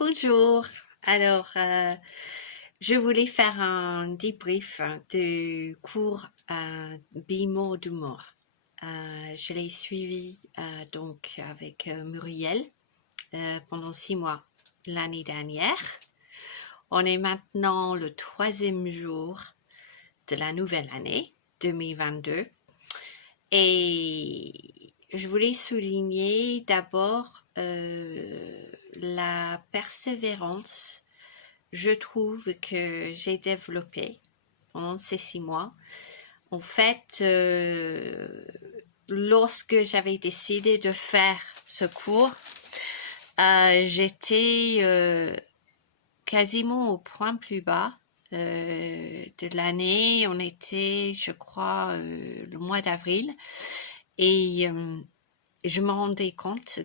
Bonjour. Alors, je voulais faire un débrief du cours BIMO d'humour. Je l'ai suivi donc avec Muriel pendant 6 mois l'année dernière. On est maintenant le 3e jour de la nouvelle année 2022 et je voulais souligner d'abord la persévérance, je trouve, que j'ai développée pendant ces 6 mois. En fait, lorsque j'avais décidé de faire ce cours, j'étais quasiment au point plus bas de l'année. On était, je crois, le mois d'avril. Et je me rendais compte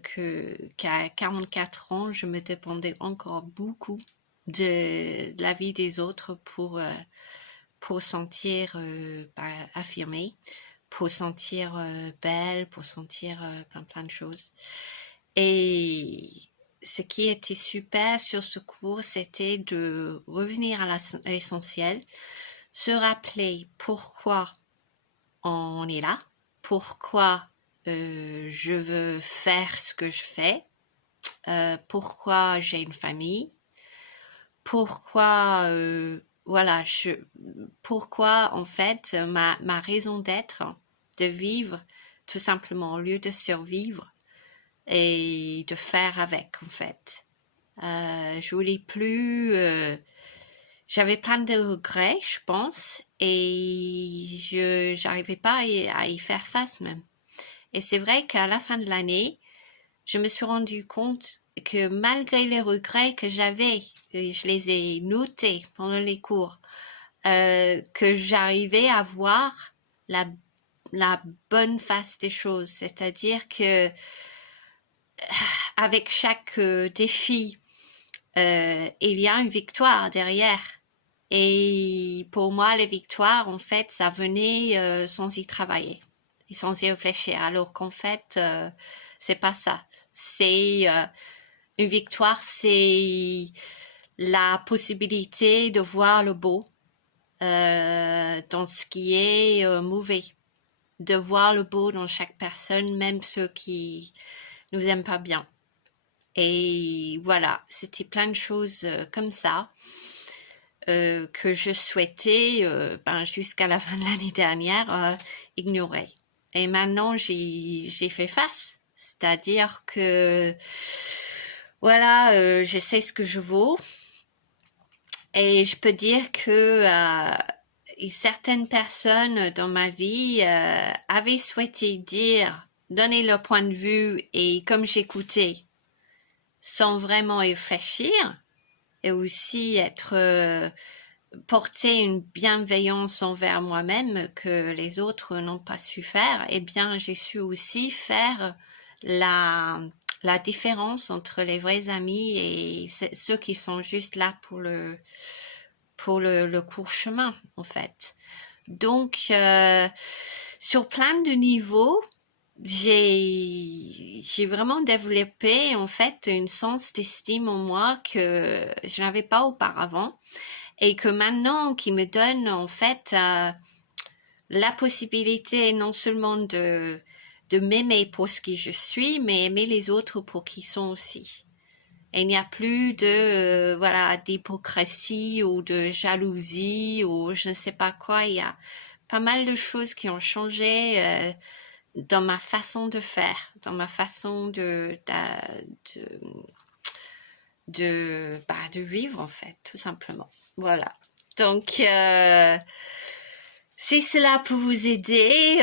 qu'à 44 ans, je me dépendais encore beaucoup de la vie des autres pour sentir affirmée, pour sentir belle, pour sentir plein de choses. Et ce qui était super sur ce cours, c'était de revenir à l'essentiel, se rappeler pourquoi on est là, pourquoi je veux faire ce que je fais, pourquoi j'ai une famille, pourquoi voilà, pourquoi en fait ma raison d'être, de vivre tout simplement au lieu de survivre et de faire avec en fait. Je voulais plus, j'avais plein de regrets, je pense, et je j'arrivais pas à y faire face même. Et c'est vrai qu'à la fin de l'année, je me suis rendu compte que malgré les regrets que j'avais, et je les ai notés pendant les cours, que j'arrivais à voir la bonne face des choses. C'est-à-dire que avec chaque défi, il y a une victoire derrière. Et pour moi, les victoires, en fait, ça venait sans y travailler et sans y réfléchir. Alors qu'en fait, c'est pas ça. C'est une victoire, c'est la possibilité de voir le beau dans ce qui est mauvais, de voir le beau dans chaque personne, même ceux qui nous aiment pas bien. Et voilà, c'était plein de choses comme ça que je souhaitais, jusqu'à la fin de l'année dernière, ignorer. Et maintenant, j'ai fait face. C'est-à-dire que, voilà, je sais ce que je vaux. Et je peux dire que certaines personnes dans ma vie avaient souhaité donner leur point de vue, et comme j'écoutais, sans vraiment réfléchir, et aussi porter une bienveillance envers moi-même que les autres n'ont pas su faire, eh bien, j'ai su aussi faire la différence entre les vrais amis et ceux qui sont juste là pour le court chemin, en fait. Donc, sur plein de niveaux, j'ai vraiment développé en fait une sens d'estime en moi que je n'avais pas auparavant, et que maintenant qui me donne en fait la possibilité non seulement de m'aimer pour ce qui je suis, mais aimer les autres pour qui ils sont aussi. Et il n'y a plus de voilà, d'hypocrisie ou de jalousie ou je ne sais pas quoi. Il y a pas mal de choses qui ont changé dans ma façon de faire, dans ma façon de vivre en fait, tout simplement. Voilà. Donc, si cela peut vous aider,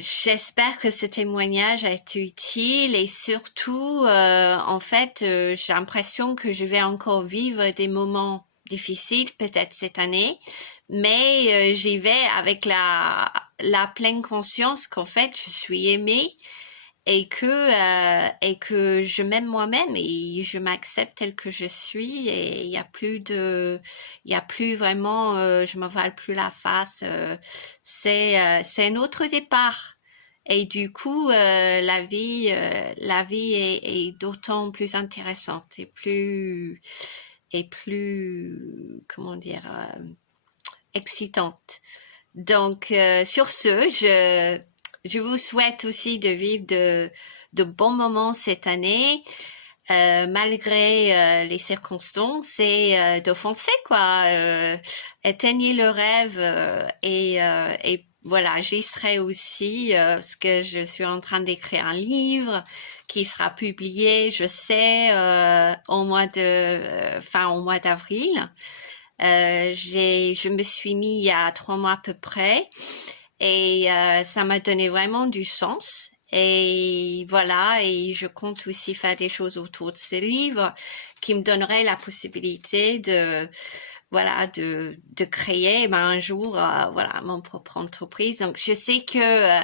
j'espère que ce témoignage a été utile, et surtout, en fait, j'ai l'impression que je vais encore vivre des moments difficiles, peut-être cette année, mais j'y vais avec la pleine conscience qu'en fait, je suis aimée, et que je m'aime moi-même et je m'accepte telle que je suis, et il y a plus vraiment je me voile plus la face, c'est un autre départ, Et du coup, la vie est d'autant plus intéressante et plus, comment dire, excitante. Donc, sur ce, je vous souhaite aussi de vivre de bons moments cette année, malgré les circonstances, et de foncer, quoi. Éteignez le rêve, et voilà, j'y serai aussi, parce que je suis en train d'écrire un livre qui sera publié, je sais, fin au mois d'avril. Je me suis mis il y a 3 mois à peu près, et ça m'a donné vraiment du sens. Et voilà, et je compte aussi faire des choses autour de ces livres qui me donneraient la possibilité voilà, de créer, ben, un jour, voilà, mon propre entreprise. Donc, je sais que,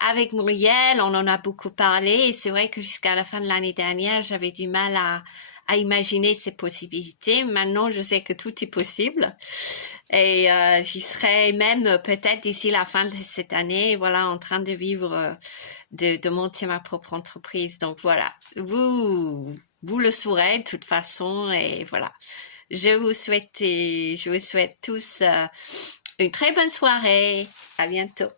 avec Muriel, on en a beaucoup parlé, et c'est vrai que jusqu'à la fin de l'année dernière, j'avais du mal à imaginer ces possibilités. Maintenant, je sais que tout est possible, et j'y serai même peut-être d'ici la fin de cette année, voilà, en train de vivre, de monter ma propre entreprise. Donc voilà, vous le saurez de toute façon, et voilà. Je vous souhaite tous une très bonne soirée. À bientôt.